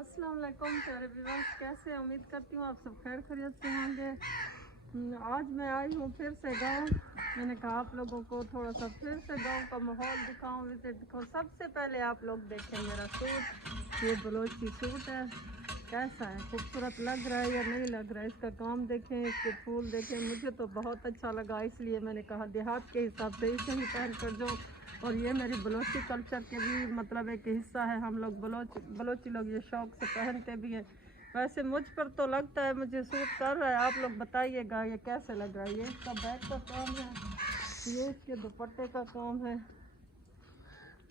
अस्सलाम वालेकुम प्यारे व्यूअर्स, कैसे उम्मीद करती हूँ आप सब खैर खैरियत से होंगे। आज मैं आई हूँ फिर से गांव। मैंने कहा आप लोगों को थोड़ा सा फिर से गांव का माहौल दिखाऊं, विजिट दिखाऊं। सबसे पहले आप लोग देखें मेरा सूट, ये बलोची सूट है, कैसा है, खूबसूरत लग रहा है या नहीं लग रहा है। इसका काम देखें, इसके फूल देखें, मुझे तो बहुत अच्छा लगा, इसलिए मैंने कहा देहात के हिसाब से इसे ही पहन कर जो। और ये मेरी बलोची कल्चर के भी मतलब एक हिस्सा है। हम लोग बलोची लोग ये शौक से पहनते भी हैं। वैसे मुझ पर तो लगता है मुझे सूट कर रहा है, आप लोग बताइएगा ये कैसे लग रहा है। ये इसका बैक का काम है, ये इसके दुपट्टे का काम है,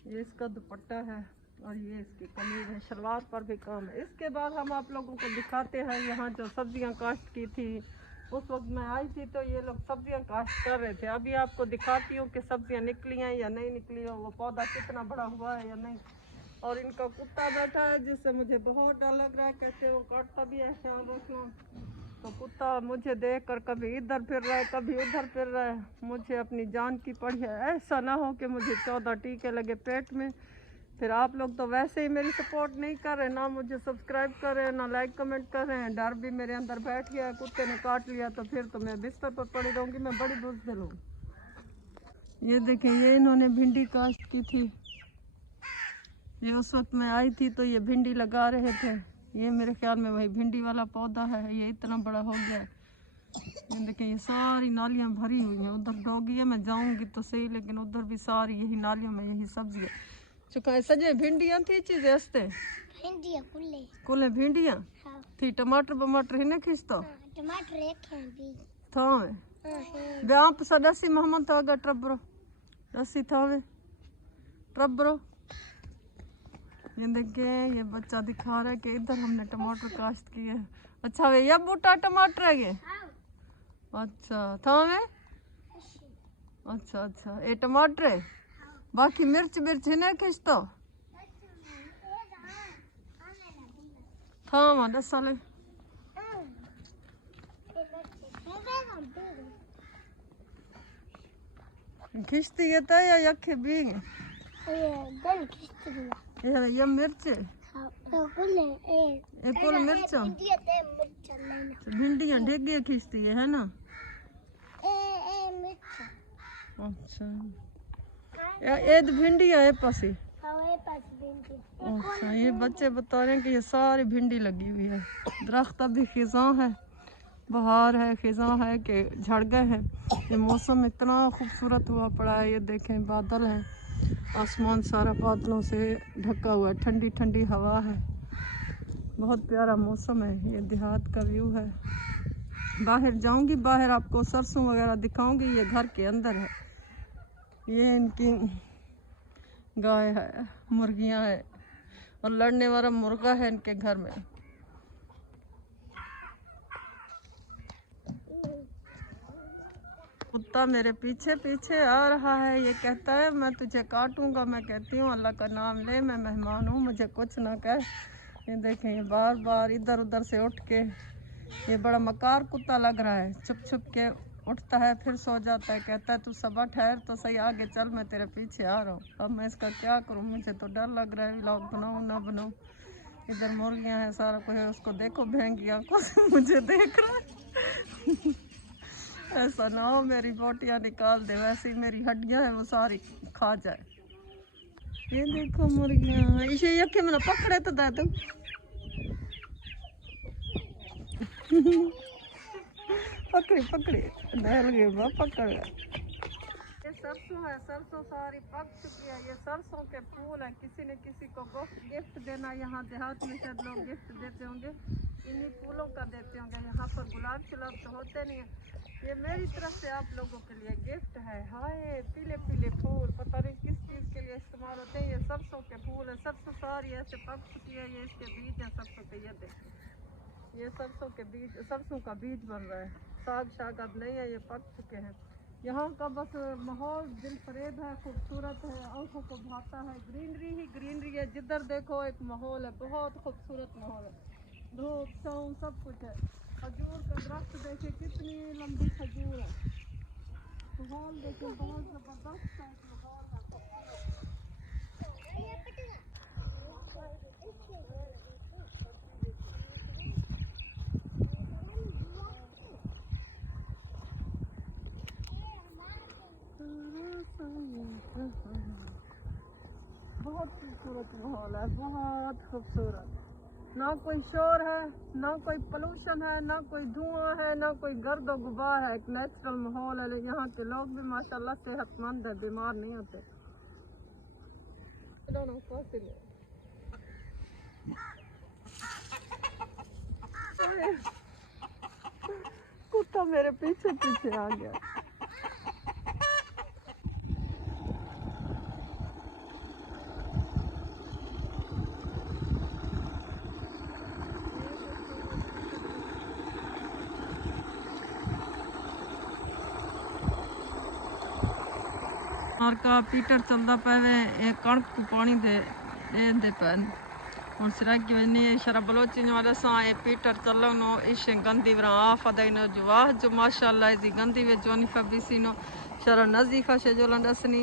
ये इसका दुपट्टा है और ये इसकी कमीज है, शलवार पर भी काम है। इसके बाद हम आप लोगों को दिखाते हैं यहाँ जो सब्जियाँ काश्त की थी। उस वक्त मैं आई थी तो ये लोग सब्जियाँ काश्त कर रहे थे। अभी आपको दिखाती हूँ कि सब्जियाँ निकली हैं या नहीं निकली हैं, वो पौधा कितना बड़ा हुआ है या नहीं। और इनका कुत्ता बैठा है जिससे मुझे बहुत डर लग रहा है, कहते वो काटता भी है, ख्याल रखना। तो कुत्ता मुझे देख कर कभी इधर फिर रहा है कभी उधर फिर रहा है। मुझे अपनी जान की पड़ी है, ऐसा ना हो कि मुझे 14 टीके लगे पेट में। फिर आप लोग तो वैसे ही मेरी सपोर्ट नहीं कर रहे, ना मुझे सब्सक्राइब कर रहे हैं, ना लाइक कमेंट कर रहे हैं। डर भी मेरे अंदर बैठ गया है, कुत्ते ने काट लिया तो फिर तो मैं बिस्तर पर पड़ी रहूँगी। मैं बड़ी बुज़दिल हूँ। ये देखें, ये इन्होंने भिंडी काश्त की थी। ये उस वक्त मैं आई थी तो ये भिंडी लगा रहे थे। ये मेरे ख्याल में वही भिंडी वाला पौधा है, ये इतना बड़ा हो गया है। ये देखें, ये सारी नालियाँ भरी हुई हैं। उधर डोगी है, मैं जाऊंगी तो सही, लेकिन उधर भी सारी यही नालियों में यही सब्जी है। चुका सजे भिंडियाँ थी चीज़ें हंसते भिंडियाँ कुले भिंडियाँ हाँ। थी। टमाटर बमाटर ही नहीं खींचता टमाटर एक हैं भी था में ब्याह पर सदस्य मोहम्मद था अगर ट्रबरो रस्सी था वे ट्रबरो। ये देखें, ये बच्चा दिखा रहा है कि इधर हमने टमाटर काश्त किए। अच्छा वे ये बूटा टमाटर है ये, अच्छा था में, अच्छा अच्छा ये टमाटर है। बाकी मिर्च मिर्च ही नहीं खींचता था वहाँ 10 साल खींचती है तो या यखे भी ये मिर्च है, एक और मिर्च भिंडियाँ ढेगियाँ खींचती है ना। अच्छा ये भिंडियाँ है पासी। अच्छा ये बच्चे बता रहे हैं कि ये सारी भिंडी लगी हुई है। दरख्त अभी खिज़ां है, बहार है, खिज़ां है कि झड़ गए हैं। ये मौसम इतना खूबसूरत हुआ पड़ा है। ये देखें बादल हैं, आसमान सारा बादलों से ढका हुआ है, ठंडी ठंडी हवा है, बहुत प्यारा मौसम है। ये देहात का व्यू है। बाहर जाऊंगी, बाहर आपको सरसों वगैरह दिखाऊंगी। ये घर के अंदर है, ये इनकी गाय है, मुर्गियां है और लड़ने वाला मुर्गा है इनके घर में। कुत्ता मेरे पीछे पीछे आ रहा है, ये कहता है मैं तुझे काटूंगा। मैं कहती हूँ अल्लाह का नाम ले, मैं मेहमान हूँ, मुझे कुछ ना कह। ये देखें, ये बार बार इधर उधर से उठ के, ये बड़ा मकार कुत्ता लग रहा है। छुप छुप के उठता है फिर सो जाता है, कहता है तू सबा ठहर तो सही, आगे चल, मैं तेरे पीछे आ रहा हूँ। अब मैं इसका क्या करूँ, मुझे तो डर लग रहा है, व्लॉग बनाऊँ ना बनाऊँ। इधर मुर्गियाँ हैं, सारा कुछ है, उसको देखो भैंगी आंखों से मुझे देख रहा है। ऐसा ना हो मेरी बोटियाँ निकाल दे, वैसे ही मेरी हड्डियाँ हैं वो सारी खा जाए। ये देखो मुर्गियाँ, इसे यके मैंने पकड़े तो दे दो। पकड़ी पकड़ी डर गए बा पकड़। ये सरसों है, सरसों सारी पक चुकी है। ये सरसों के फूल है, किसी ने किसी को गिफ्ट देना, यहाँ देहात में शायद लोग गिफ्ट देते होंगे, इन्हीं फूलों का देते होंगे। यहाँ पर गुलाब शुलाब तो होते नहीं है। ये मेरी तरफ से आप लोगों के लिए गिफ्ट है। हाय पीले पीले फूल, पता नहीं किस चीज़ के लिए इस्तेमाल होते हैं। ये सरसों के फूल है, सरसों सारी ऐसे पक चुकी है। ये इसके बीज हैं सरसों के, ये देखिए ये सरसों के बीज, सरसों का बीज बन रहा है। साग शाग अब नहीं है, ये पक चुके हैं। यहाँ का बस माहौल दिलफरेब है, खूबसूरत है, आंखों को भाता है। ग्रीनरी ही ग्रीनरी है, जिधर देखो एक माहौल है, बहुत खूबसूरत माहौल है। धूप छाँव सब कुछ है। खजूर का दरख्त देखिए कितनी लंबी खजूर है। माहौल देखिए बहुत ज़बरदस्त है, माहौल है खूबसूरत। खूबसूरत माहौल है, बहुत खूबसूरत। ना कोई शोर है, ना कोई पोल्यूशन है, ना कोई धुआं है, ना कोई गर्द गुबार है। एक नेचुरल माहौल है। यहाँ के लोग भी माशाल्लाह सेहतमंद है, बीमार नहीं होते। कुत्ता मेरे पीछे पीछे आ गया। का पीटर चलता पे एक कणक को पानी दे पैन और सिराग की वजह शरा बलोची वाले सा ये पीटर चलो नो इश गंदी वरा आफ अदनो जवाह जो माशाल्लाह इसी गंदी वे जोनिफा बीसी नो शरा नज़ीफ़ा से जो लंडसनी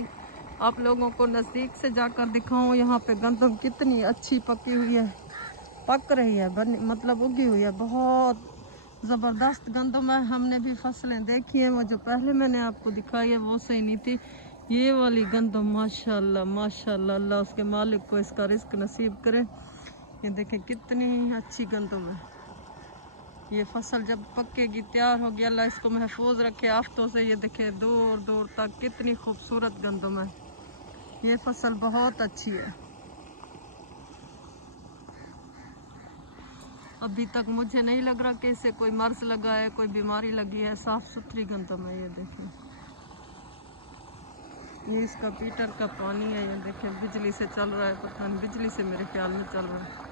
आप लोगों को नज़दीक से जाकर दिखाऊं। यहाँ पे गंदम कितनी अच्छी पकी हुई है, पक रही है, मतलब उगी हुई है। बहुत ज़बरदस्त गंदम है। हमने भी फसलें देखी हैं, वो जो पहले मैंने आपको दिखाई है वो सही नहीं थी। ये वाली गंदम माशाल्लाह माशाल्लाह, अल्लाह उसके मालिक को इसका रिस्क नसीब करे। ये देखें कितनी अच्छी गंदम है। ये फसल जब पकेगी तैयार होगी, अल्लाह इसको महफूज रखे आफतों से। ये देखें दूर दूर तक कितनी खूबसूरत गंदम है। ये फसल बहुत अच्छी है। अभी तक मुझे नहीं लग रहा कि इसे कोई मर्ज लगा है, कोई बीमारी लगी है। साफ सुथरी गंदम है। ये देखें, ये इसका पीटर का पानी है। ये देखें बिजली से चल रहा है, पता नहीं बिजली से मेरे ख्याल में चल रहा है।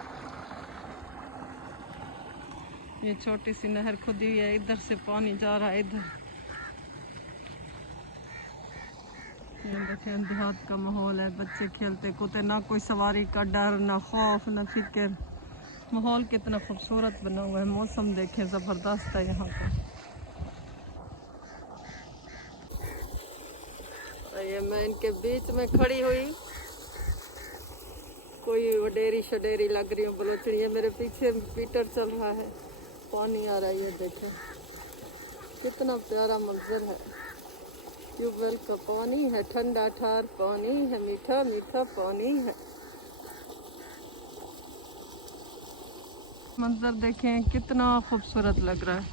ये छोटी सी नहर खुदी हुई है, इधर से पानी जा रहा है इधर। ये देखें देहात का माहौल है, बच्चे खेलते कूदते, ना कोई सवारी का डर, ना खौफ, ना फिक्र। माहौल कितना खूबसूरत बना हुआ है। मौसम देखें ज़बरदस्त है यहाँ का। ये मैं इनके बीच में खड़ी हुई, कोई वडेरी शडेरी लग रही हूँ बलोचड़ी। ये मेरे पीछे पीटर चल रहा है, पानी आ रहा है। ये देखें कितना प्यारा मंजर है। ट्यूबवेल का पानी है, ठंडा ठार पानी है, मीठा मीठा पानी है। मंजर देखें कितना खूबसूरत लग रहा है,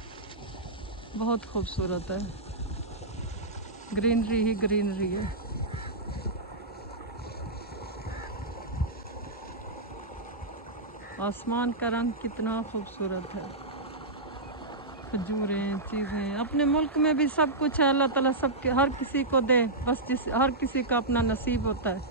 बहुत खूबसूरत है। ग्रीनरी ही ग्रीनरी है। आसमान का रंग कितना खूबसूरत है। खजूरें चीज़ें, अपने मुल्क में भी सब कुछ है। अल्लाह ताला सब हर किसी को दे, बस हर किसी का अपना नसीब होता है।